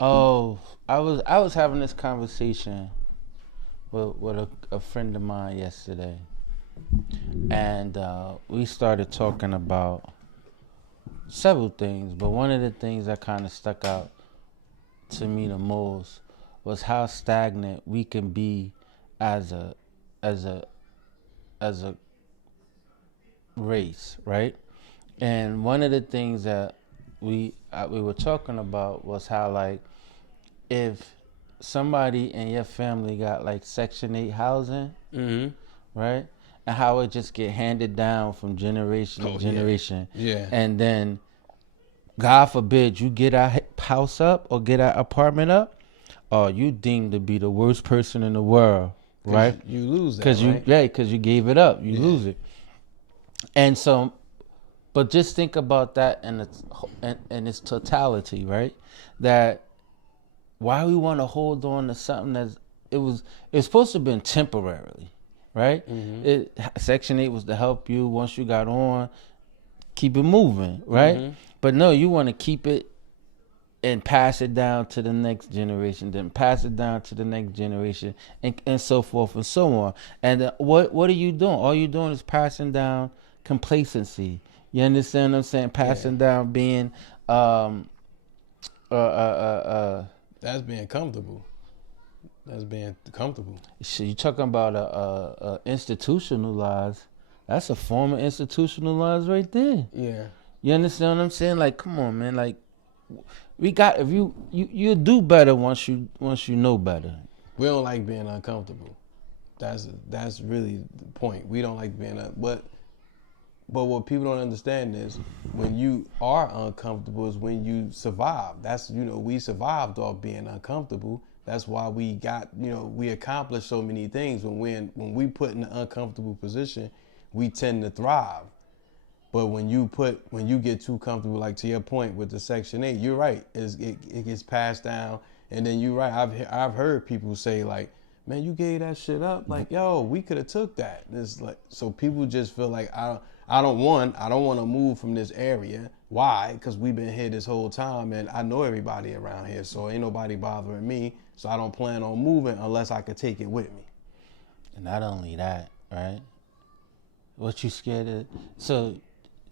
Oh, I was having this conversation with a friend of mine yesterday, and we started talking about several things. But one of the things that kind of stuck out to me the most was how stagnant we can be as a as a as a race, right? And one of the things that we were talking about was how, like, if somebody in your family got like Section 8 housing, Mm-hmm. right? And how it just get handed down from generation to generation. Yeah. And then, God forbid, you get a house up or get an apartment up, or you deemed to be the worst person in the world, right? You lose that, Because right? because you gave it up, you lose it. And so, but just think about that in its totality, right? That why we want to hold on to something that's it's supposed to have been temporarily, right? Section 8 was to help you once you got on, keep it moving, right? But no, you want to keep it and pass it down to the next generation, then pass it down to the next generation, and so forth and so on. And what are you doing? All you're doing is passing down complacency. You understand what I'm saying? Passing down being That's being comfortable. That's being comfortable. shit, you talking about a institutionalized. That's a form of institutionalized right there. Yeah. You understand what I'm saying? Like, come on, man. Like, we got if you do better once you know better. We don't like being uncomfortable. That's really the point. We don't like being but what people don't understand is when you are uncomfortable is when you survive. That's, we survived off being uncomfortable. That's why we got, we accomplished so many things. When we put in an uncomfortable position, we tend to thrive. But when you get too comfortable, like to your point with the Section 8, you're right. It gets passed down, and then you're right. I've heard people say, like, man, you gave that shit up. Like, yo, we could have took that. It's like, so people just feel like I don't want to move from this area. Why? Because we've been here this whole time, and I know everybody around here, so ain't nobody bothering me. So I don't plan on moving unless I could take it with me. And not only that, right? What you scared of? So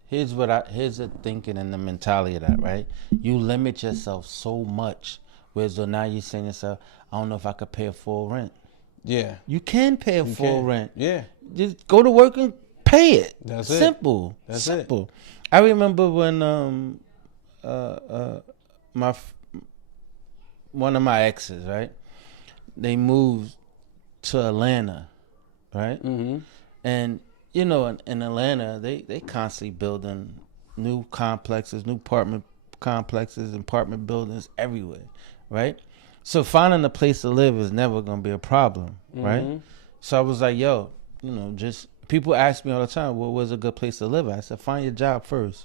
here's the thinking and the mentality of that, right? You limit yourself so much, whereas so now you're saying to yourself, I don't know if I could pay a full rent. Yeah. You can pay a full rent. Yeah. Just go to work and pay it. That's simple. it. That's simple. it. I remember when my one of my exes, right? They moved to Atlanta, right? Mm-hmm. And in Atlanta, they constantly building new complexes, new apartment complexes, apartment buildings everywhere, right? So finding a place to live is never gonna be a problem, right? So I was like, yo, just people ask me all the time, well, where's a good place to live at? I said, find your job first,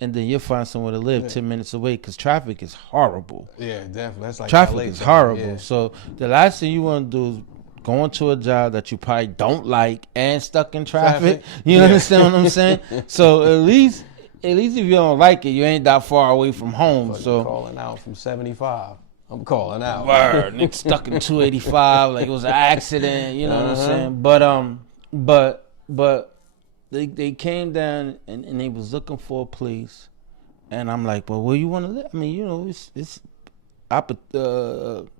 and then you'll find somewhere to live 10 minutes away, because traffic is horrible. Yeah, definitely. That's like traffic LA is time. horrible. Yeah. So the last thing you want to do is go into a job that you probably don't like and stuck in traffic. You understand what I'm saying? So at least if you don't like it, you ain't that far away from home. So calling out from 75. I'm calling out. Word, nigga stuck in 285 like it was an accident. You know what I'm saying? But they came down and they was looking for a place, and I'm like, well, where you want to live? I mean, it's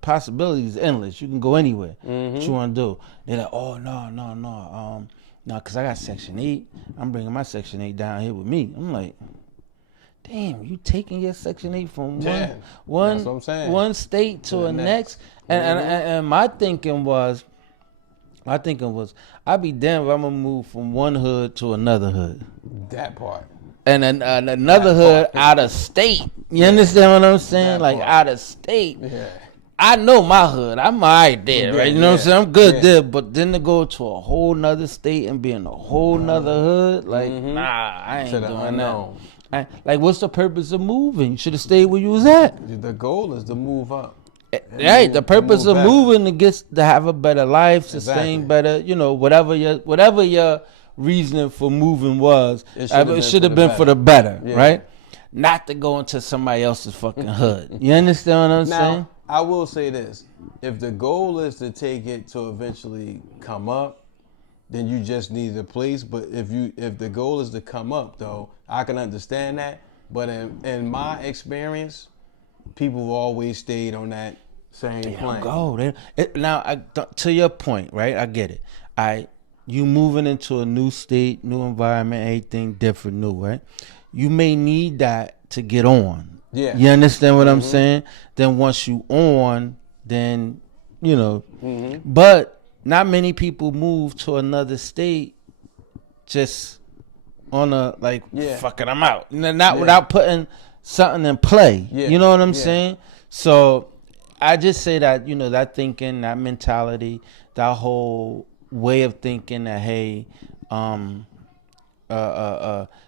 possibilities endless. You can go anywhere. What you want to do? They're like, oh no, because I got Section 8. I'm bringing my Section 8 down here with me. I'm like, damn, you taking your Section 8 from one state to the next. And my thinking was, I'd be damned if I'm gonna move from one hood to another hood. That part. And another hood out of state. You understand what I'm saying? Like out of state. Yeah. I know my hood. I'm all right there, right? You know what I'm saying? I'm good there. But then to go to a whole nother state and be in a whole nother hood, like, nah, I ain't doing that. Like, what's the purpose of moving? You should have stayed where you was at. The goal is to move up. Right, the purpose of moving to have a better life, sustain better, whatever your reasoning for moving was, it should have been for the better, right? not to go into somebody else's fucking hood. You understand what I'm saying? Now, I will say this: if the goal is to take it to eventually come up, then you just need a place. But if the goal is to come up, though, I can understand that. But in my experience, people have always stayed on that same plane. Go to your point, right? I get it. You moving into a new state, new environment, everything different, new, right? You may need that to get on. Yeah. You understand what I'm saying? Then once you on, then but not many people move to another state just on a fuck it, I'm out. Not without putting something in play. Yeah. You know what I'm saying? So I just say that, that thinking, that mentality, that whole way of thinking that, hey,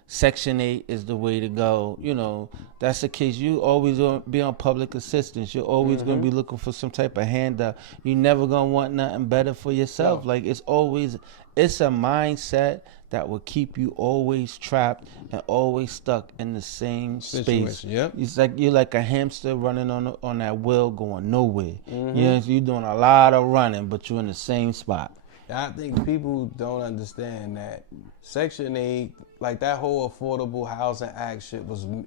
Section 8 is the way to go. That's the case. You always gonna be on public assistance. You're always gonna be looking for some type of handout. You never gonna want nothing better for yourself. Like it's a mindset that will keep you always trapped and always stuck in the same space. Yep. It's like you're like a hamster running on that wheel going nowhere. You're doing a lot of running, but you're in the same spot. I think people don't understand that Section 8, like that whole Affordable Housing Act shit,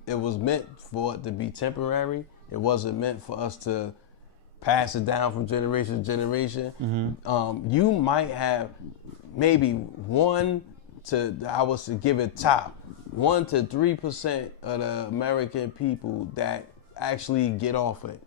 it was meant for it to be temporary. It wasn't meant for us to pass it down from generation to generation. You might have maybe 1 to 1 to 3% of the American people that actually get off it.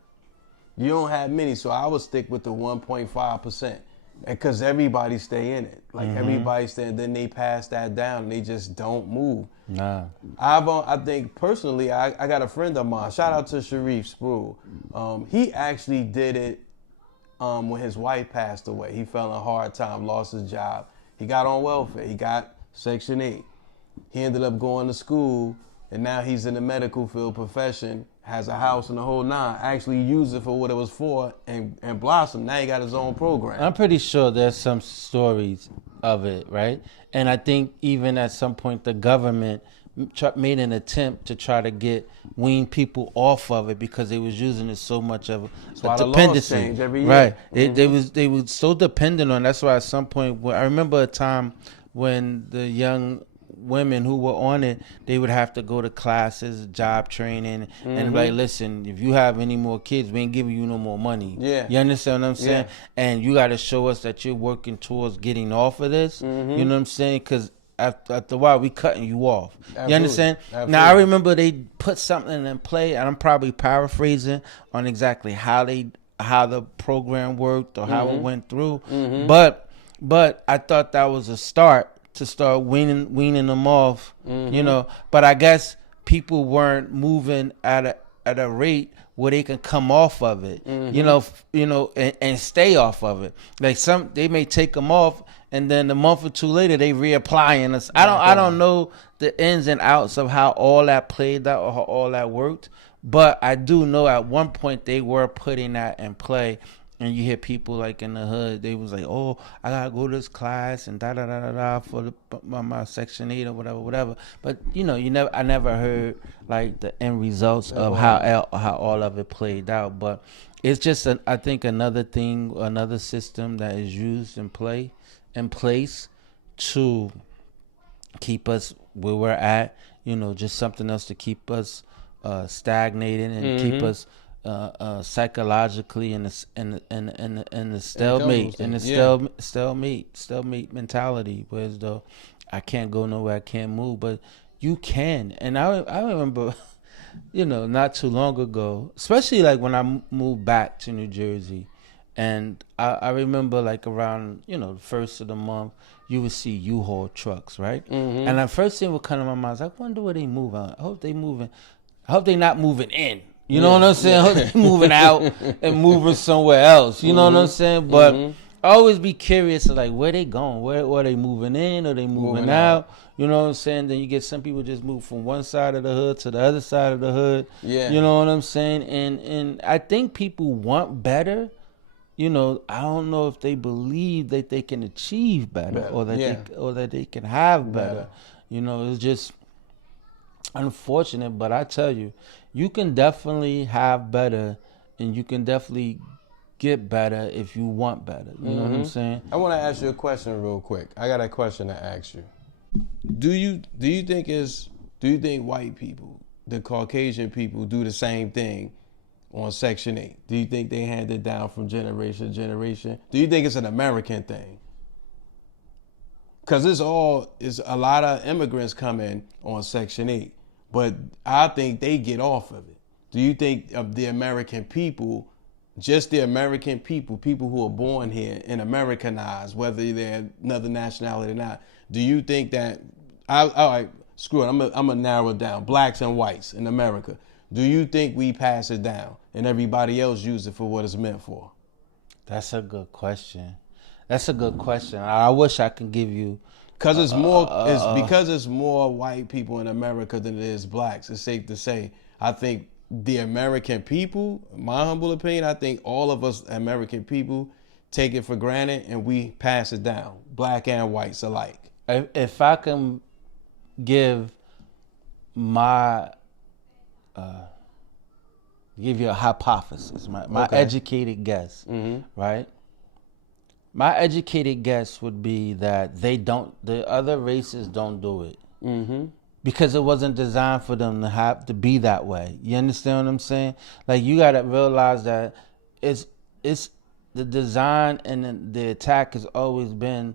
You don't have many, so I would stick with the 1.5%. Because everybody stay in it. Like everybody stay, then they pass that down and they just don't move. Nah. I think personally, I got a friend of mine, shout out to Sharif Spruill. He actually did it when his wife passed away. He fell in a hard time, lost his job. He got on welfare. He got Section 8. He ended up going to school, and now he's in the medical field profession, has a house and the whole nine, actually used it for what it was for and blossomed. Now he got his own program. I'm pretty sure there's some stories of it, right? And I think even at some point the government made an attempt to try to wean people off of it because they was using it so much of a dependency. Change every year. Right. They was so dependent on. That's why at some point, I remember a time when the young women who were on it, they would have to go to classes, job training, and like, listen, if you have any more kids, we ain't giving you no more money. Yeah. You understand what I'm saying? Yeah. And you got to show us that you're working towards getting off of this. You know what I'm saying? Because after a while, we cutting you off. Absolutely. You understand? Absolutely. Now, I remember they put something in play, and I'm probably paraphrasing on exactly how the program worked or how it went through. But I thought that was a start to start weaning them off, But I guess people weren't moving at a rate where they can come off of it, and stay off of it. Like they may take them off, and then a month or two later they reapplying us. I don't know the ins and outs of how all that played out or how all that worked, but I do know at one point they were putting that in play. And you hear people like in the hood, they was like, "Oh, I gotta go to this class and for my Section 8 or whatever." But I never heard like the end results of how all of it played out. But it's just I think another system that is used in place to keep us where we're at. Just something else to keep us stagnated and keep us. Psychologically in the stalemate mentality, whereas though I can't go nowhere, I can't move, but you can. And I remember, not too long ago, especially like when I moved back to New Jersey, and I remember like around the first of the month, you would see U-Haul trucks, right? And the first thing would come to my mind is, I wonder where they move out. I hope they not moving in. You know what I'm saying? I hope they moving out and moving somewhere else. You know what I'm saying? But I always be curious, like, where they going? Where are they moving in? Or they moving out? You know what I'm saying? Then you get some people just move from one side of the hood to the other side of the hood. Yeah. You know what I'm saying? And I think people want better. I don't know if they believe that they can achieve better. Or that they can have better. It's just unfortunate, but I tell you, you can definitely have better, and you can definitely get better if you want better. You know what I'm saying? I want to ask you a question real quick. I got a question to ask you. Do you think white people, the Caucasian people, do the same thing on Section 8? Do you think they hand it down from generation to generation? Do you think it's an American thing? Because it's a lot of immigrants coming on Section 8, but I think they get off of it. Do you think of the American people, just the American people, people who are born here and Americanized, whether they're another nationality or not, do you think that, all right, screw it, I'm gonna narrow it down, blacks and whites in America, do you think we pass it down and everybody else use it for what it's meant for? That's a good question. That's a good question. I wish I could give you. Because it's more white people in America than it is blacks. It's safe to say. I think the American people, my humble opinion, I think all of us American people take it for granted and we pass it down, black and whites alike. If I can give my give you a hypothesis, my Okay. educated guess, right? My educated guess would be that the other races don't do it. Because it wasn't designed for them to be that way. You understand what I'm saying? Like, you gotta realize that it's the design and the attack has always been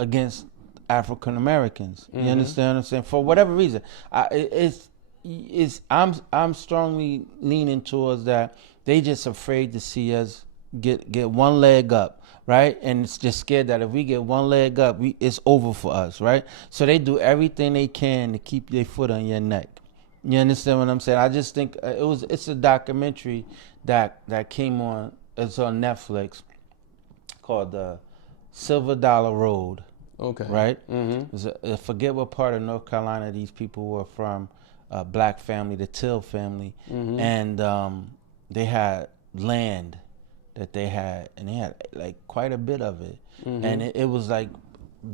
against African Americans. You understand what I'm saying? For whatever reason, I'm strongly leaning towards that they just afraid to see us get one leg up, right? And it's just scared that if we get one leg up, it's over for us, right? So they do everything they can to keep their foot on your neck. You understand what I'm saying? I just think it's a documentary that came on. It's on Netflix called Silver Dollar Road. Okay. Right? I forget what part of North Carolina these people were from. Black family, the Till family, and they had land that they had, and they had like quite a bit of it, and it was like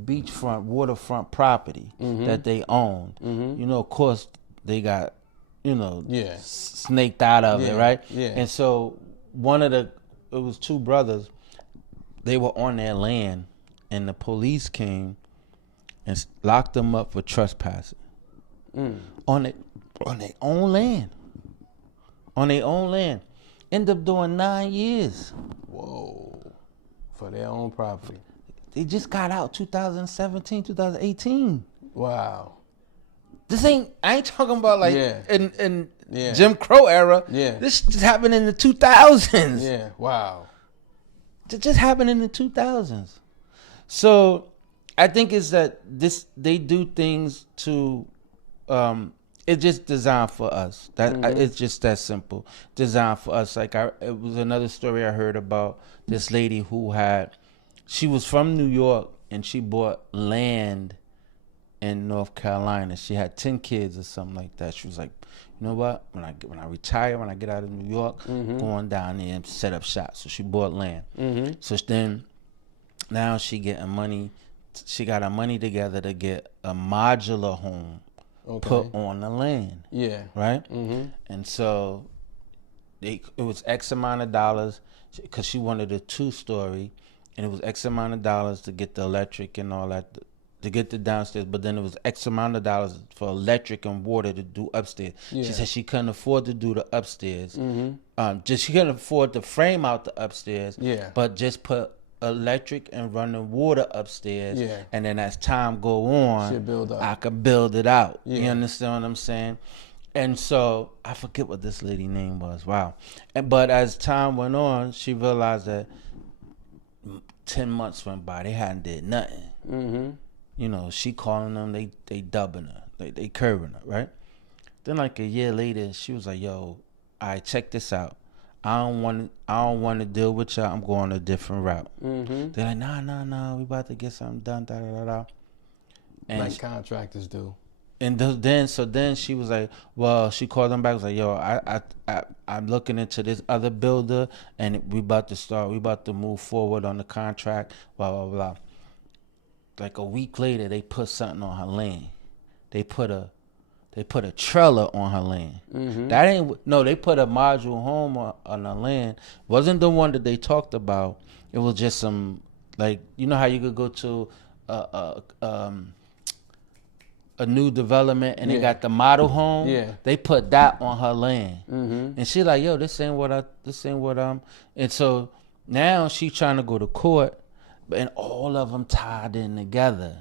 beachfront, waterfront property that they owned. You know, of course, they got, snaked out of it, right? Yeah. And so it was two brothers, they were on their land, and the police came and locked them up for trespassing. On their own land. On their own land. End up doing 9 years. Whoa. For their own property. They just got out 2017, 2018. Wow. I ain't talking about like in Yeah. Jim Crow era. Yeah. This just happened in the 2000s. Yeah. Wow. It just happened in the 2000s. So I think it's that they do things to it's just designed for us. It's just that simple. Designed for us. Like it was another story I heard about this lady she was from New York and she bought land in North Carolina. She had 10 kids or something like that. She was like, you know what? When I retire, when I get out of New York, going down there and set up shop. So she bought land. So then now she getting money. She got her money together to get a modular home. Put on the land. Yeah. Right? And so it was X amount of dollars because she wanted a 2-story, and it was X amount of dollars to get the electric and all that, to get the downstairs, but then it was X amount of dollars for electric and water to do upstairs. Yeah. She said she couldn't afford to do the upstairs. She couldn't afford to frame out the upstairs, but just put electric and running water upstairs, and then as time go on, I could build it out. You understand what I'm saying? And so I forget what this lady name was. Wow. But as time went on, she realized that 10 months went by, they hadn't did nothing. She calling them, they dubbing her, they curving her, right? Then like a year later, she was like, "Yo, all right, check this out. I don't want to deal with y'all. I'm going a different route." They're like, nah, we about to get something done, da da da da. And like contractors do. And then she was like, well, she called them back. Was like, yo, I'm looking into this other builder, and we about to move forward on the contract. Blah blah blah. Like a week later, they put something on her land. They put a They put a trailer on her land. That ain't no. They put a module home on her land. Wasn't the one that they talked about. It was just some, like, you know how you could go to a new development and they got the model home. Yeah. They put that on her land, and she like, yo, this ain't what I'm. And so now she trying to go to court, and all of them tied in together.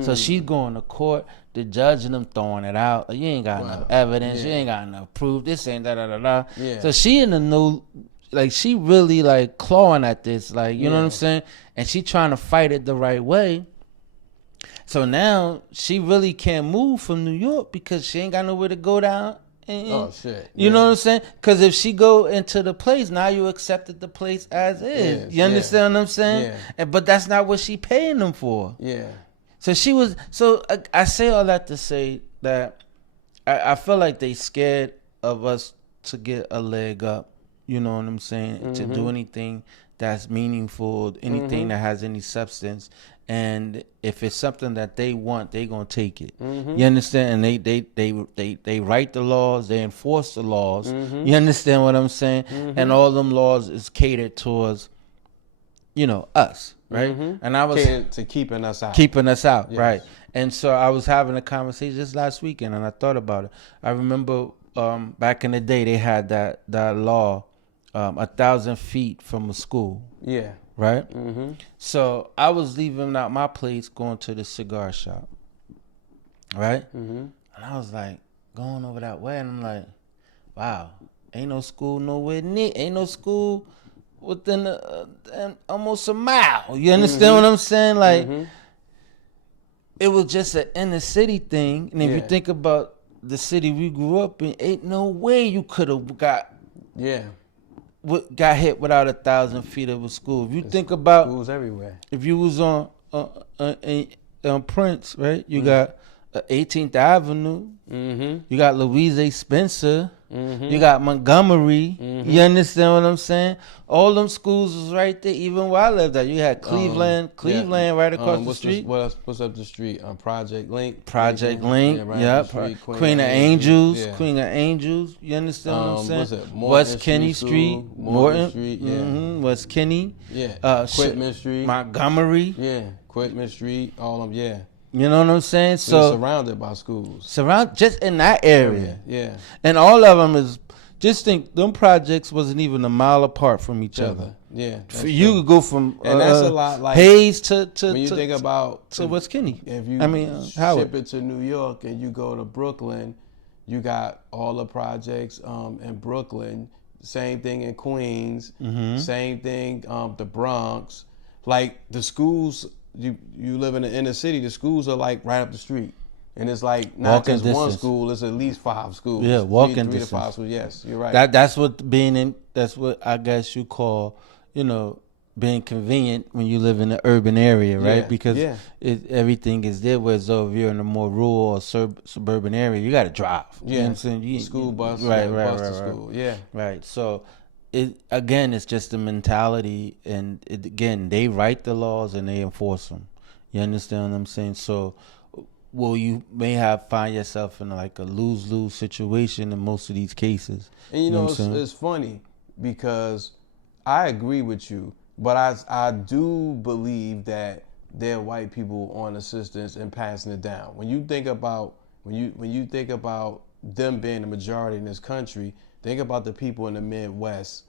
So she's going to court. The judge and them throwing it out. Like, you ain't got enough evidence. You ain't got enough proof. This ain't da da da da. Yeah. So she in the new, like, she really like clawing at this, like, you know what I'm saying? And she trying to fight it the right way. So now she really can't move from New York because she ain't got nowhere to go down. Oh shit! You know what I'm saying? Because if she go into the place, now you accepted the place as is. Yes, You understand what I'm saying? Yeah. And, but that's not what she paying them for. Yeah. So she was. So I say all that to say that I feel like they scared of us to get a leg up. You know what I'm saying? To do anything that's meaningful, anything that has any substance. And if it's something that they want, they gonna take it. You understand? And they write the laws, they enforce the laws. You understand what I'm saying? And all them laws is catered towards, you know, us, right? And I was catered to keeping us out. Yes. Right? And so I was having a conversation just last weekend, and I thought about it. I remember back in the day they had that law, 1,000 feet from a school. Yeah. Right? So I was leaving out my place, going to the cigar shop. Right? And I was like, going over that way, and I'm like, wow, ain't no school nowhere near, ain't no school within almost a mile. You understand what I'm saying? Like, it was just an inner city thing. And if you think about the city we grew up in, ain't no way you could have got hit without 1,000 feet of a school. If you think about schools everywhere. If you was on Prince, right? You got 18th Avenue. You got Louise A. Spencer. You got Montgomery. You understand what I'm saying? All them schools was right there. Even where I lived at, you had Cleveland right across the street. What's up the street? Project Link. Right Queen of Angels. Queen of Angels. You understand what I'm saying? What's it? West Kenny Street. Morton Street. Yeah. West Kenny. Yeah. Quitman Street. Montgomery. Yeah. Quitman Street. All of them. Yeah. You know what I'm saying? So surrounded by schools. Just in that area. Yeah. And all of them is, just think, them projects wasn't even a mile apart from each other. Yeah. You could go from and that's a lot like Hayes to when you think about to West Kenny. If you Howard. ship it to New York and you go to Brooklyn, you got all the projects in Brooklyn. Same thing in Queens. Same thing the Bronx. Like the schools. You live in the inner city, the schools are like right up the street. And it's like not walking just distance. one school, it's at least 5 schools. Yeah, walking three distance. to 5 schools. Yes, you're right. That's what I guess you call, being convenient when you live in the urban area, right? Because everything is there. Whereas though if you're in a more rural or suburban area, you got to drive. You know what I'm saying? School bus, bus to school. Yeah. Right. So it's just the mentality, and they write the laws and they enforce them. You understand what I'm saying? So, you may find yourself in like a lose-lose situation in most of these cases. And you know it's funny because I agree with you, but I do believe that there are white people on assistance and passing it down. When you think about them being the majority in this country, think about the people in the Midwest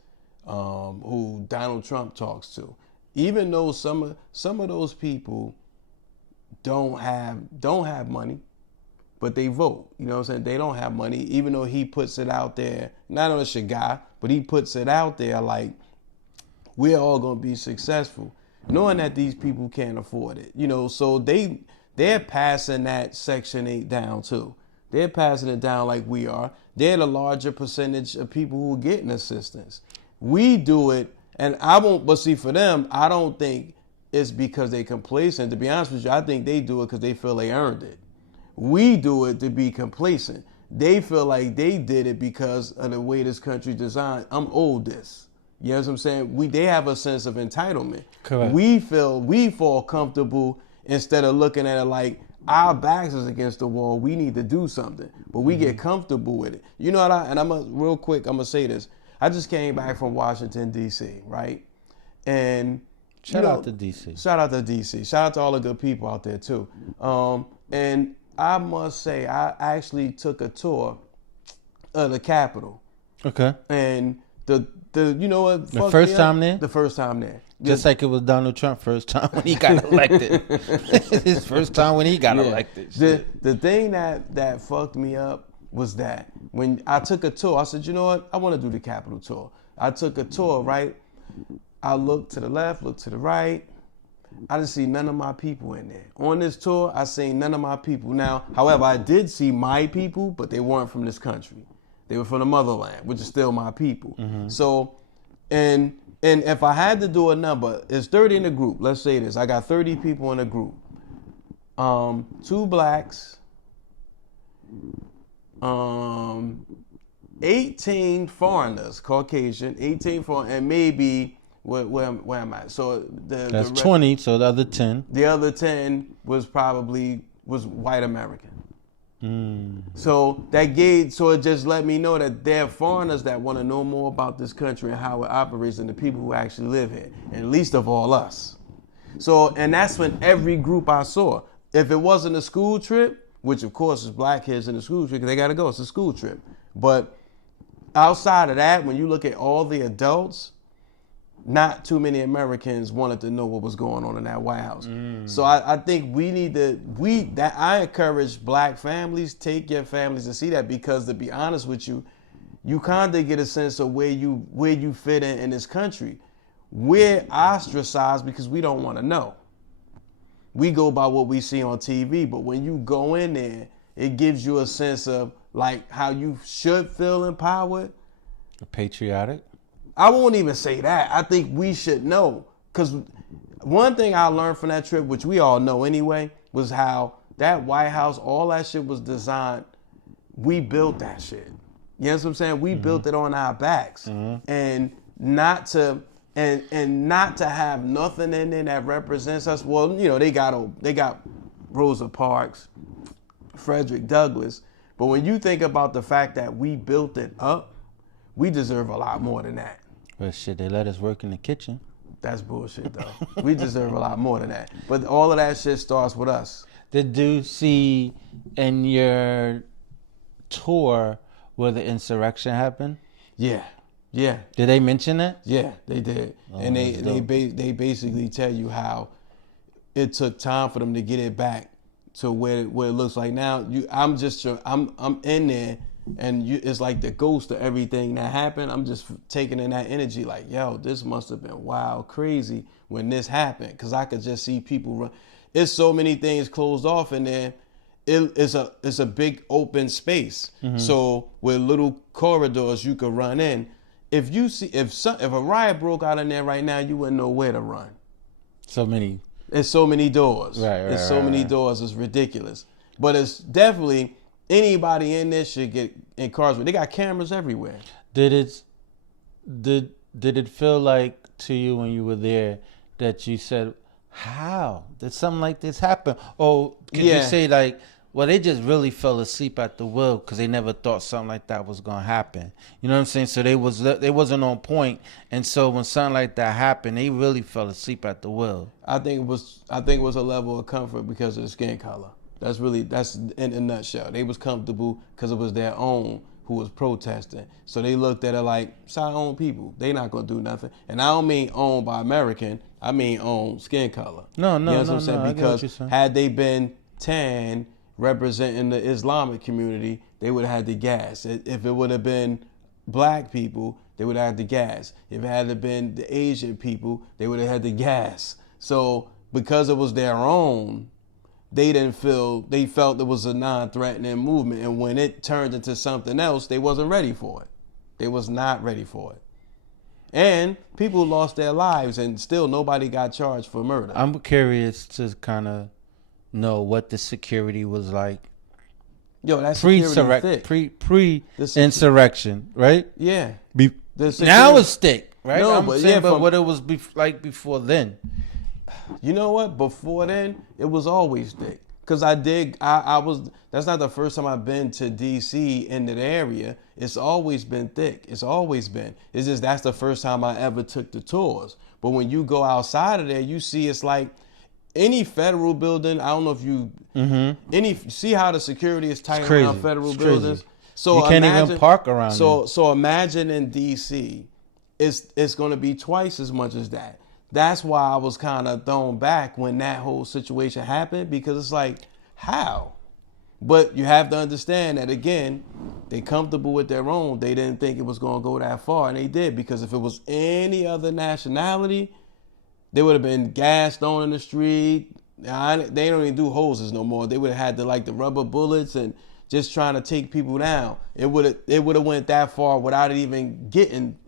who Donald Trump talks to. Even though some of those people don't have money, but they vote. You know what I'm saying? They don't have money, even though he puts it out there. Not on a guy, but he puts it out there like we're all gonna be successful, knowing that these people can't afford it. So they're passing that Section 8 down too. They're passing it down like we are. They're the larger percentage of people who are getting assistance. We do it, and but see, for them, I don't think it's because they're complacent. To be honest with you, I think they do it because they feel they earned it. We do it to be complacent. They feel like they did it because of the way this country's designed. I'm owed this. You know what I'm saying? They have a sense of entitlement. Correct. We fall comfortable instead of looking at it like, our backs is against the wall. We need to do something, but we get comfortable with it. You know what? Real quick. I'm gonna say this. I just came back from Washington D.C. Right, and Shout out to DC. Shout out to DC. Shout out to all the good people out there too. And I must say, I actually took a tour of the Capitol. Okay. And the you know what? The first time there? The first time there. Just like it was Donald Trump first time when he got elected. His first time when he got elected. The thing that fucked me up was that when I took a tour, I said, you know what? I want to do the Capitol tour. I took a tour, right? I looked to the left, looked to the right. I didn't see none of my people in there. On this tour, I seen none of my people. Now, however, I did see my people, but they weren't from this country. They were from the motherland, which is still my people. So, and if I had to do a number, it's 30 in the group. Let's say this. I got 30 people in a group. 2 blacks, 18 foreigners, Caucasian, 18 foreigners, and maybe where am I? So that's 20. So the other 10. The other 10 was white American. So so it just let me know that there are foreigners that want to know more about this country and how it operates than the people who actually live here, and least of all us. So, and that's when every group I saw, if it wasn't a school trip, which of course is black kids in the school trip because they got to go, it's a school trip. But outside of that, when you look at all the adults, not too many Americans wanted to know what was going on in that White House. So I think I encourage black families, take your families to see that, because to be honest with you, you kind of get a sense of where you fit in this country. We're ostracized because we don't want to know. We go by what we see on TV, but when you go in there, it gives you a sense of like how you should feel empowered. Patriotic. I won't even say that. I think we should know. Because one thing I learned from that trip, which we all know anyway, was how that White House, all that shit was designed. We built that shit. You know what I'm saying? We built it on our backs. And not to have nothing in there that represents us. Well, you know, they got Rosa Parks, Frederick Douglass. But when you think about the fact that we built it up, we deserve a lot more than that. Well, shit, they let us work in the kitchen. That's bullshit, though. We deserve a lot more than that. But all of that shit starts with us. Did you see in your tour where the insurrection happened? Yeah. Did they mention that? Yeah, they did. And they basically tell you how it took time for them to get it back to where it looks like now. I'm in there. And it's like the ghost of everything that happened. I'm just taking in that energy like, yo, this must have been wild, crazy when this happened. Because I could just see people run. It's so many things closed off in there. It's a big open space. So with little corridors you could run in. If a riot broke out in there right now, you wouldn't know where to run. So many. It's so many doors. It's so many doors. It's ridiculous. But it's definitely... Anybody in this should get incarcerated. They got cameras everywhere. Did it feel like to you when you were there that you said, how did something like this happen? Or could you say like, well, they just really fell asleep at the wheel because they never thought something like that was gonna happen. You know what I'm saying? So they wasn't on point, and so when something like that happened, they really fell asleep at the wheel. I think it was a level of comfort because of the skin color. That's in a nutshell. They was comfortable because it was their own who was protesting. So they looked at it like, it's our own people. They not going to do nothing. And I don't mean owned by American. I mean own skin color. No. You know what I'm saying? Because had they been tan representing the Islamic community, they would have had the gas. If it would have been black people, they would have had the gas. If it had been the Asian people, they would have had the gas. So because it was their own, they felt it was a non-threatening movement. And when it turned into something else, they wasn't ready for it. They was not ready for it. And people lost their lives and still nobody got charged for murder. I'm curious to kind of know what the security was like. Yo, that's pre-insurrection, right? Yeah. Now it's thick, right? No, I'm saying, but what it was like before then. You know what? Before then, it was always thick. Cause I was. That's not the first time I've been to DC in that area. It's always been thick. It's always been. It's just that's the first time I ever took the tours. But when you go outside of there, you see it's like any federal building. I don't know if you see how the security is tight around federal buildings. So you can't even park around. So imagine in DC, it's going to be twice as much as that. That's why I was kind of thrown back when that whole situation happened, because it's like, how? But you have to understand that, again, they comfortable with their own. They didn't think it was going to go that far, and they did, because if it was any other nationality, they would have been gas thrown in the street. They don't even do hoses no more. They would have had the rubber bullets and just trying to take people down. It would have went that far without it even getting.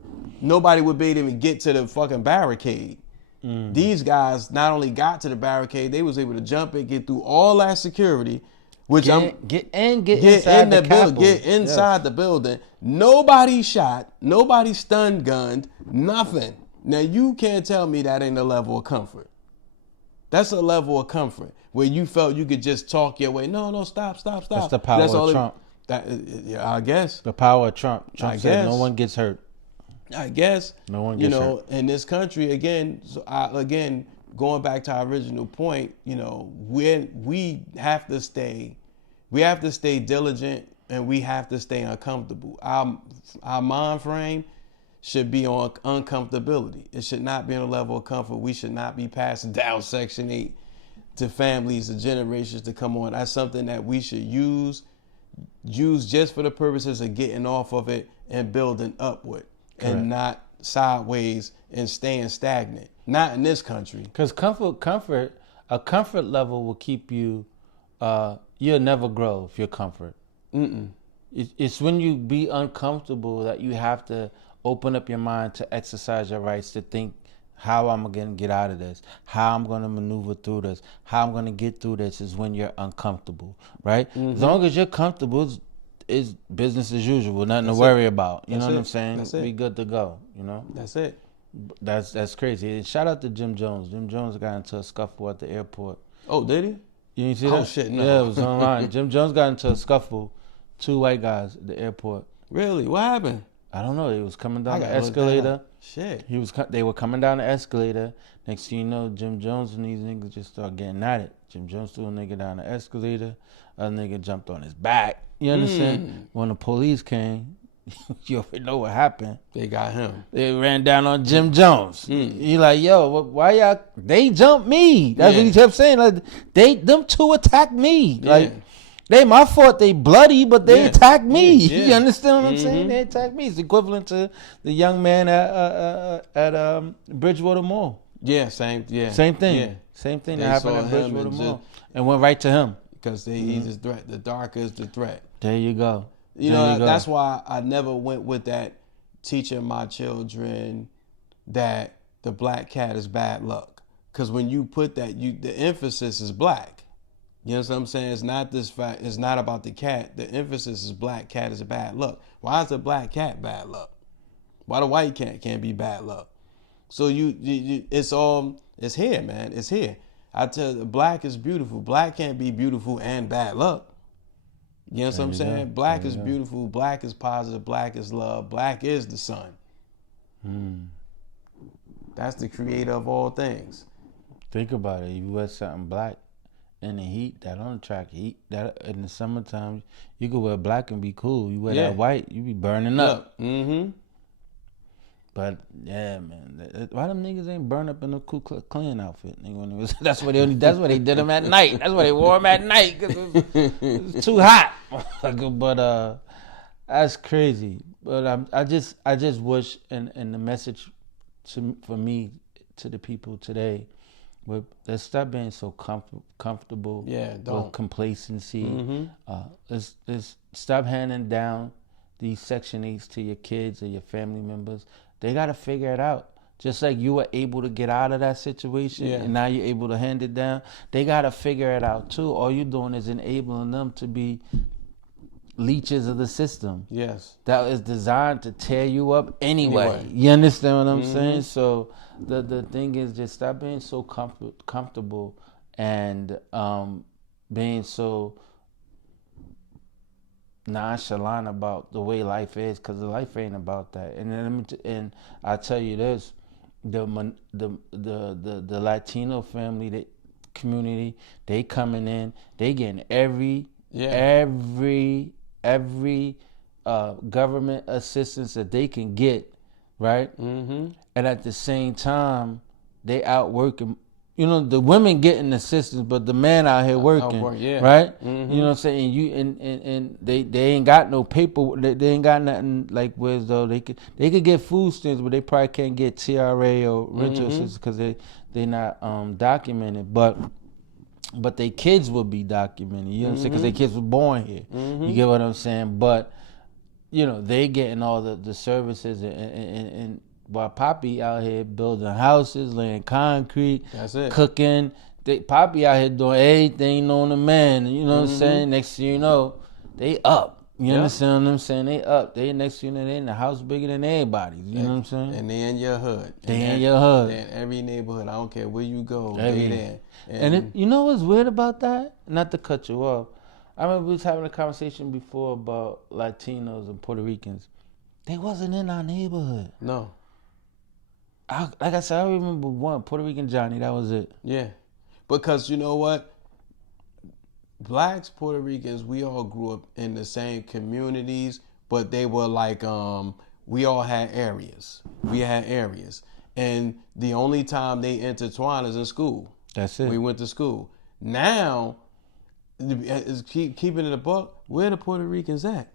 Nobody would be able to even get to the fucking barricade. These guys not only got to the barricade, they was able to jump and get through all that security, which get inside the building. Get inside the building. Nobody shot, nobody stun gunned, nothing. Now you can't tell me that ain't a level of comfort. That's a level of comfort where you felt you could just talk your way. No, stop. That's the power of Trump. I guess. The power of Trump. Trump said no one gets hurt. I guess, no one gets hurt. In this country, again, going back to our original point, we have to stay diligent, and we have to stay uncomfortable. Our mind frame should be on uncomfortability. It should not be on a level of comfort. We should not be passing down Section 8 to families and generations to come on. That's something that we should use just for the purposes of getting off of it and building upward. Correct. And not sideways and staying stagnant. Not in this country. Because a comfort level will keep you, you'll never grow if you're comfort. It's when you be uncomfortable that you have to open up your mind to exercise your rights, to think how I'm going to get out of this, how I'm going to maneuver through this, how I'm going to get through this is when you're uncomfortable, right? As long as you're comfortable, it's business as usual, nothing to worry about. You know what I'm saying? That's it. We good to go, That's it. That's crazy. And shout out to Jim Jones. Jim Jones got into a scuffle at the airport. Oh, did he? You didn't see that? Oh, shit, no. Yeah, it was online. Jim Jones got into a scuffle, 2 white guys at the airport. Really? What happened? I don't know. He was coming down the escalator. Shit. They were coming down the escalator. Next thing you know, Jim Jones and these niggas just start getting at it. Jim Jones threw a nigga down the escalator. Other nigga jumped on his back. You understand? When the police came, you already know what happened. They got him. They ran down on Jim Jones. He like, yo, why y'all? They jumped me. That's what he kept saying. Like, them two attacked me. Like, they my fault. They bloody, but they attacked me. You understand what I'm saying? They attacked me. It's equivalent to the young man at Bridgewater Mall. Yeah, same thing. Yeah. Same thing that happened at Bridgewater Mall and went right to him. Because he's the threat. The darker is the threat. There you go. That's why I never went with that teaching my children that the black cat is bad luck. Because when you put that, the emphasis is black. You know what I'm saying? It's not this fact. It's not about the cat. The emphasis is black cat is bad luck. Why is the black cat bad luck? Why the white cat can't be bad luck? So it's here, man. It's here. I tell you, black is beautiful. Black can't be beautiful and bad luck. You know what I'm saying? Black is beautiful. Black is positive. Black is love. Black is the sun. That's the creator of all things. Think about it. You wear something black in the heat, that don't attract heat. That in the summertime, you could wear black and be cool. You wear that white, you be burning up. But yeah, man, why them niggas ain't burn up in a Ku Klux Klan outfit? Nigga, when it was, that's why they did them at night. That's why they wore them at night, because it was too hot. But that's crazy. But I just wish, and the message for me to the people today, let's stop being so comfortable. With complacency. Let's stop handing down these Section 8s to your kids or your family members. They got to figure it out. Just like you were able to get out of that situation and now you're able to hand it down, they got to figure it out too. All you're doing is enabling them to be leeches of the system. Yes. That is designed to tear you up anyway. You understand what I'm saying? So the thing is, just stop being so comfortable and being so nonchalant about the way life is, because the life ain't about that. And then and I tell you this, the Latino family, the community, they coming in, they getting every government assistance that they can get, right? Mm-hmm. And at the same time, they out working. You know, the women getting assistance, but the man out here working, right? Mm-hmm. You know what I'm saying? And they ain't got no paper. They ain't got nothing like whereas though they could get food stamps, but they probably can't get TRA or rental assistance because they not documented. But their kids will be documented. You know what I'm saying? Because their kids were born here. You get what I'm saying? But you know, they getting all the services and while Poppy out here building houses, laying concrete, that's it, cooking. Poppy out here doing everything known to man. You know what I'm saying? Next thing you know, they up. You understand what I'm saying? They up. They next thing you know, they in the house bigger than everybody's. You know what I'm saying? And they in your hood. They in your hood. They in every neighborhood. I don't care where you go. They there. And you know what's weird about that? Not to cut you off. I remember we was having a conversation before about Latinos and Puerto Ricans. They wasn't in our neighborhood. No. Like I said, I remember one, Puerto Rican Johnny, that was it. Yeah. Because you know what? Blacks, Puerto Ricans, we all grew up in the same communities, but they were like, we all had areas. And the only time they intertwine is in school. That's it. We went to school. Now, keeping it a buck, where the Puerto Ricans at?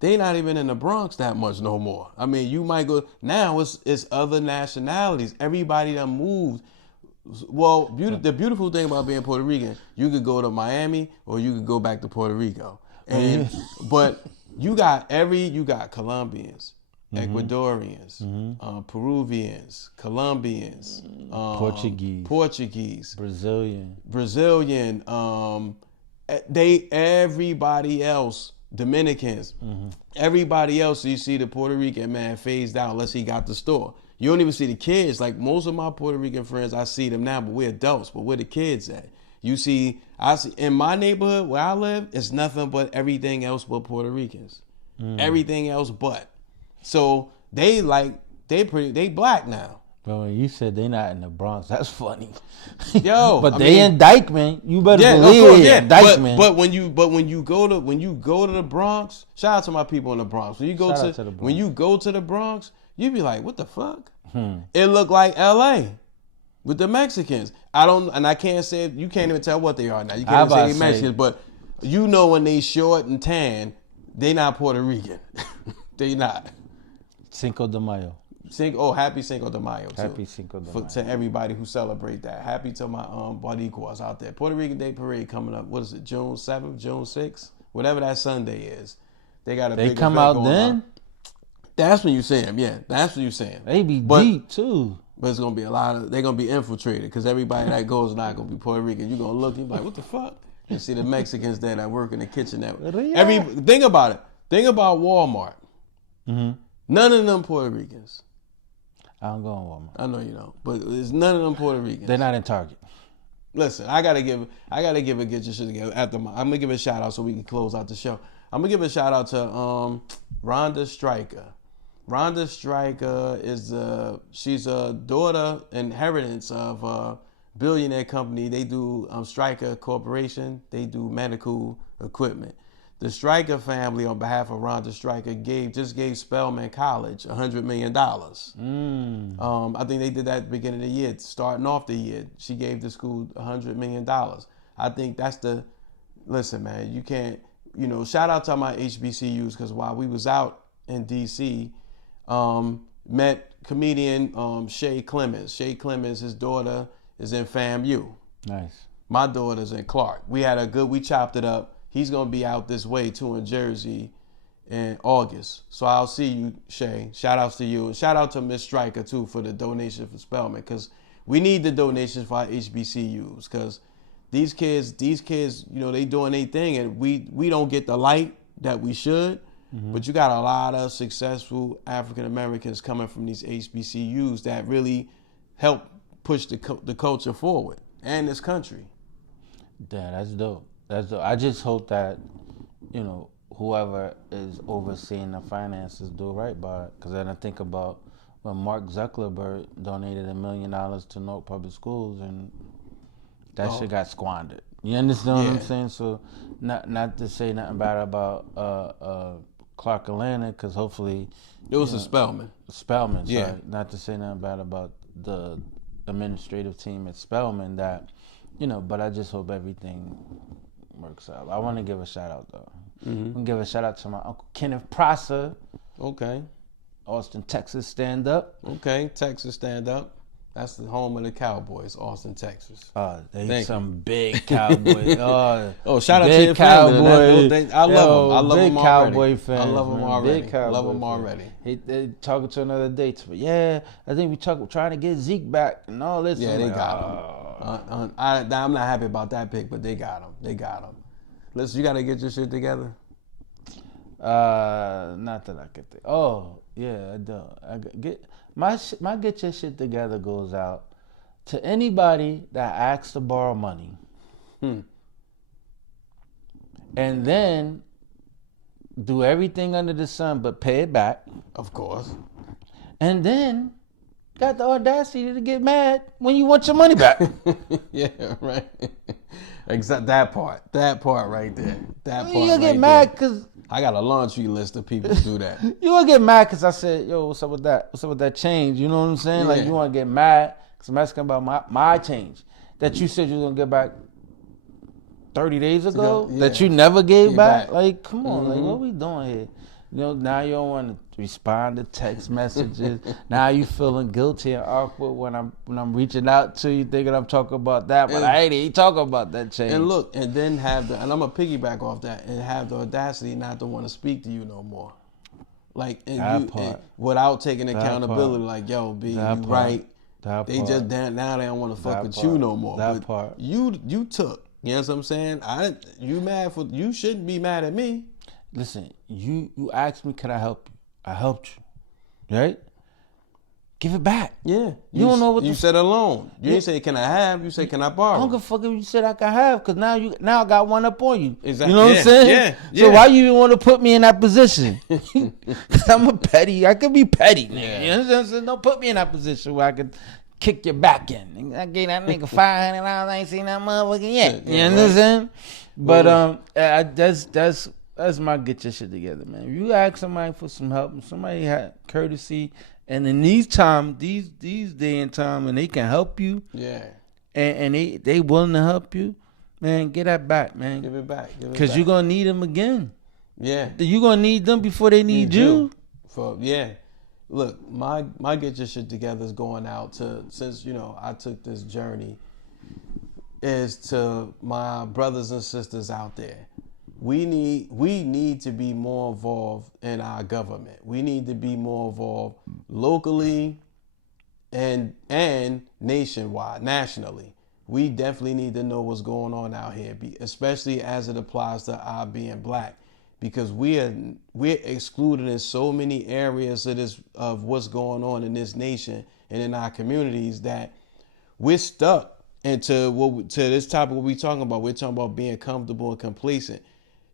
They not even in the Bronx that much no more. I mean, you might go, now it's other nationalities. Everybody done moved. Well, the beautiful thing about being Puerto Rican, you could go to Miami or you could go back to Puerto Rico. And but you got Colombians, Ecuadorians, Peruvians, Colombians, Portuguese, Brazilian, everybody else, Dominicans, everybody else. You see the Puerto Rican man phased out unless he got the store. You don't even see the kids. Like most of my Puerto Rican friends, I see them now, but we're adults. But where the kids at? I see in my neighborhood where I live, it's nothing but everything else but Puerto Ricans. Everything else but. So they black now. But when you said they not in the Bronx, that's funny. Yo, but they in Dykeman. You better believe it. Dykeman. But when you go to the Bronx, shout out to my people in the Bronx. When you go to the Bronx, you be like, what the fuck? It look like LA with the Mexicans. I can't say, you can't even tell what they are now. You can't even say they Mexicans, but you know when they short and tan, they not Puerto Rican. They not. Cinco de Mayo. Happy Cinco de Mayo too. Happy Cinco de Mayo. To everybody who celebrate that. Happy to my Boricuas out there. Puerto Rican Day Parade coming up. What is it? June 7th, June 6th? Whatever that Sunday is. They got a big come out then? That's when you see them, yeah. That's when you see them. They be deep too. But it's gonna be they're gonna be infiltrated because everybody that goes is not gonna be Puerto Rican. You're gonna look, you're like, what the fuck? You see the Mexicans there that work in the kitchen. Think about it. Think about Walmart. None of them Puerto Ricans. I don't go on Walmart. I know you don't, but there's none of them Puerto Ricans. They're not in Target. Listen, I gotta get your shit together I'm gonna give a shout out so we can close out the show. I'm gonna give a shout out to Rhonda Stryker. Rhonda Stryker she's a daughter inheritance of a billionaire company. They do Stryker Corporation. They do medical equipment. The Stryker family, on behalf of Rhonda Stryker, just gave Spelman College $100 million. I think they did that at the beginning of the year, starting off the year. She gave the school $100 million. I think that's listen, man, you can't, shout out to my HBCUs, because while we was out in D.C., met comedian Shay Clemens. Shay Clemens, his daughter is in FAMU. Nice. My daughter's in Clark. We chopped it up. He's going to be out this way, too, in Jersey in August. So I'll see you, Shay. Shout outs to you. And shout out to Miss Stryker, too, for the donation for Spelman, because we need the donations for our HBCUs, because these kids, they doing their thing, and we don't get the light that we should. But you got a lot of successful African Americans coming from these HBCUs that really help push the culture forward and this country. Yeah, that's dope. That's dope. I just hope that, whoever is overseeing the finances do right by it. Because then I think about when Mark Zuckerberg donated $1 million to Newark Public Schools, and that shit got squandered. You understand what I'm saying? So, not to say nothing bad about Clark Atlanta, because hopefully It was a Spelman. Spelman, sorry. Not to say nothing bad about the administrative team at Spelman, that, but I just hope everything works out. I want to give a shout out, though. I'm going to give a shout out to my Uncle Kenneth Prosser. Okay. Austin, Texas, stand up. Okay, Texas stand up. That's the home of the Cowboys, Austin, Texas. They some big Cowboys. Shout out to your family. I love them. I love big them Cowboy already. fans. I love them man. already. Big Cowboy love them fans. already. They talking to another date. But yeah, I think we trying to get Zeke back and all this. Yeah, they got him. I'm not happy about that pick, but they got him. They got him. Listen, you got to get your shit together. Not that I could think. Oh, yeah, I don't. I get my get your shit together goes out to anybody that asks to borrow money, and then do everything under the sun but pay it back. Of course. And then got the audacity to get mad when you want your money back. Yeah, right. Except that part right there. That part. You'll get mad because I got a laundry list of people to do that. You will get mad because I said, yo, what's up with that? What's up with that change? You know what I'm saying? Yeah. Like, you want to get mad because I'm asking about my change that you said you were going to get back 30 days ago that you never gave back? Like, come on. Like, what we doing here? Now you don't want to respond to text messages. Now you feeling guilty and awkward when I'm reaching out to you, thinking I'm talking about that, but I ain't talking about that change. And look, and then and I'm gonna piggyback off that and have the audacity not to want to speak to you no more. Like, and without taking accountability, like, yo, B, you right. They just now they don't want to fuck with you no more. That part. You took. You know what I'm saying? You shouldn't be mad at me. Listen, you asked me, could I help you? I helped you, right? Give it back. Yeah. You don't know what you said alone. You didn't say, can I have? You said, can I borrow? I don't give a fuck if you said I can have, because now I got one up on you. Exactly. You know what I'm saying? Yeah. So why you even want to put me in that position? Because I'm a petty. I could be petty, nigga. Yeah. You know what I'm saying? Don't put me in that position where I could kick your back in. I gave that nigga $500. I ain't seen that motherfucker yet. You know what I'm saying? But that's my get your shit together, man. If you ask somebody for some help, and somebody had courtesy, and in these day and time, and they can help you, and they willing to help you, man, get that back, man. Give it back. Because you're gonna need them again. Yeah. You're gonna need them before they need you. Look, my get your shit together is going out to, since I took this journey, is to my brothers and sisters out there. We need to be more involved in our government. We need to be more involved locally and nationally. We definitely need to know what's going on out here, especially as it applies to our being black, because we're excluded in so many areas of what's going on in this nation and in our communities that we're stuck into this topic. What we talking about? We're talking about being comfortable and complacent.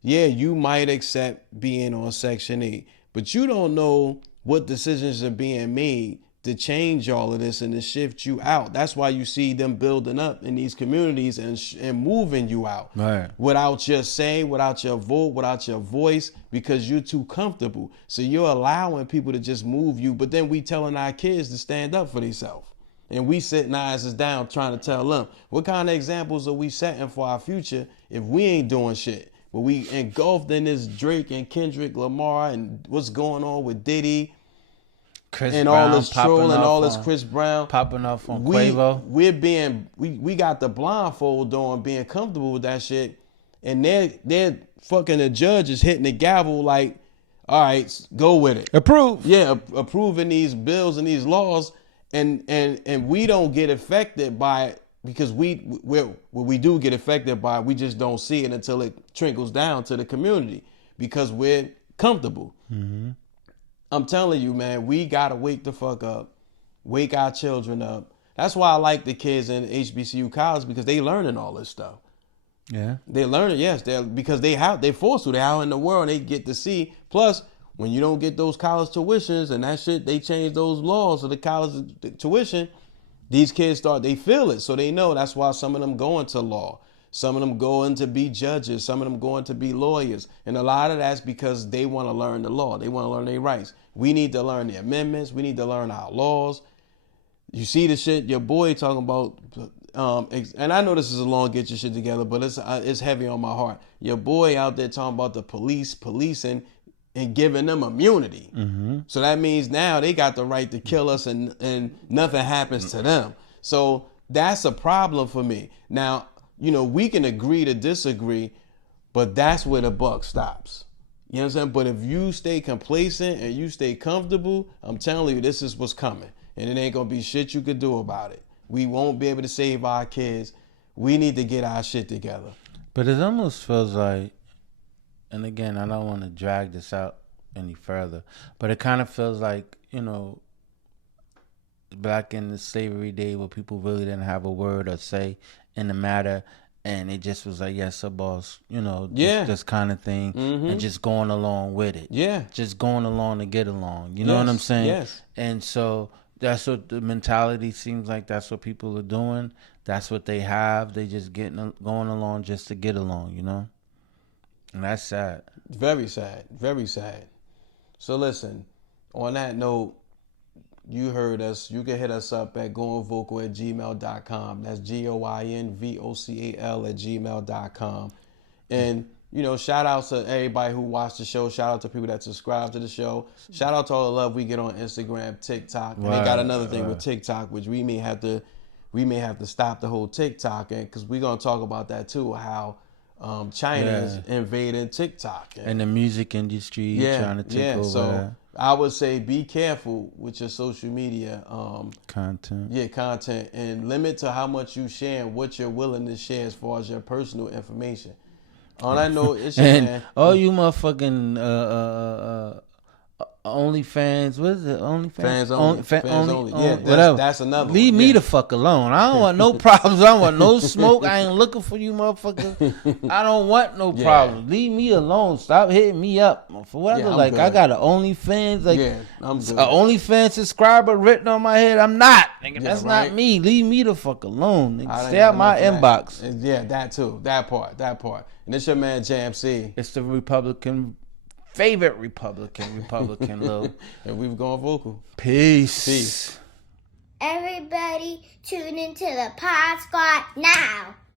Yeah, you might accept being on Section 8, but you don't know what decisions are being made to change all of this and to shift you out. That's why you see them building up in these communities and moving you out, right, without your say, without your vote, without your voice, because you're too comfortable. So you're allowing people to just move you, but then we telling our kids to stand up for themselves. And we sitting our asses down trying to tell them. What kind of examples are we setting for our future if we ain't doing shit? But we engulfed in this Drake and Kendrick Lamar and what's going on with Diddy, Chris and Brown, all this troll and all this Chris Brown popping off on Quavo. We got the blindfold on, being comfortable with that shit, and they're fucking the judges hitting the gavel like, all right, go with it, approve. Yeah, approving these bills and these laws, and we don't get affected by it. Because we do get affected by it, we just don't see it until it trickles down to the community because we're comfortable. Mm-hmm. I'm telling you, man, we gotta wake the fuck up, wake our children up. That's why I like the kids in HBCU college, because they learning all this stuff. Yeah. They learn it, yes. Because they forced to. They're out in the world and they get to see. Plus, when you don't get those college tuitions and that shit, they change those laws of the college tuition. These kids they feel it, so they know. That's why some of them go into law. Some of them going to be judges. Some of them going to be lawyers. And a lot of that's because they want to learn the law. They want to learn their rights. We need to learn the amendments. We need to learn our laws. You see the shit your boy talking about, and I know this is a long get your shit together, but it's heavy on my heart. Your boy out there talking about the policing and giving them immunity. Mm-hmm. So that means now they got the right to kill us and nothing happens to them. So that's a problem for me. Now, we can agree to disagree, but that's where the buck stops. You know what I'm saying? But if you stay complacent and you stay comfortable, I'm telling you, this is what's coming. And it ain't going to be shit you could do about it. We won't be able to save our kids. We need to get our shit together. But it almost feels like, and again, I don't want to drag this out any further, but it kind of feels like, back in the slavery day where people really didn't have a word or say in the matter, and it just was like, yes, sir, boss, this kind of thing, and just going along with it. Yeah. Just going along to get along. You know what I'm saying? Yes. And so that's what the mentality seems like. That's what people are doing. That's what they have. They just going along just to get along, And that's sad. Very sad. Very sad. So listen, on that note, you heard us. You can hit us up at goingvocal@gmail.com. That's GOINVOCAL@gmail.com. And, shout out to everybody who watched the show. Shout out to people that subscribe to the show. Shout out to all the love we get on Instagram, TikTok. And they got another thing with TikTok, which we may have to stop the whole TikTok, and because we're gonna talk about that too, how China is invading TikTok and the music industry trying to take over. So I would say be careful with your social media content. Yeah, content, and limit to how much you share and what you're willing to share as far as your personal information. All I know is and all you motherfucking OnlyFans, what is it? Fans only. Yeah, whatever. That's another Leave one. me the fuck alone. I don't want no problems. I don't want no smoke. I ain't looking for you motherfuckers. I don't want no problems. Leave me alone. Stop hitting me up for whatever. Good. I got an OnlyFans. I'm good. An OnlyFans subscriber written on my head. I'm not. Nigga, that's not me. Leave me the fuck alone. Nigga. Stay out my inbox. Yeah, that too. That part. And it's your man JMC. It's the favorite Republican, Lil. And we've gone vocal. Peace. Everybody tune into the Pod Squad now.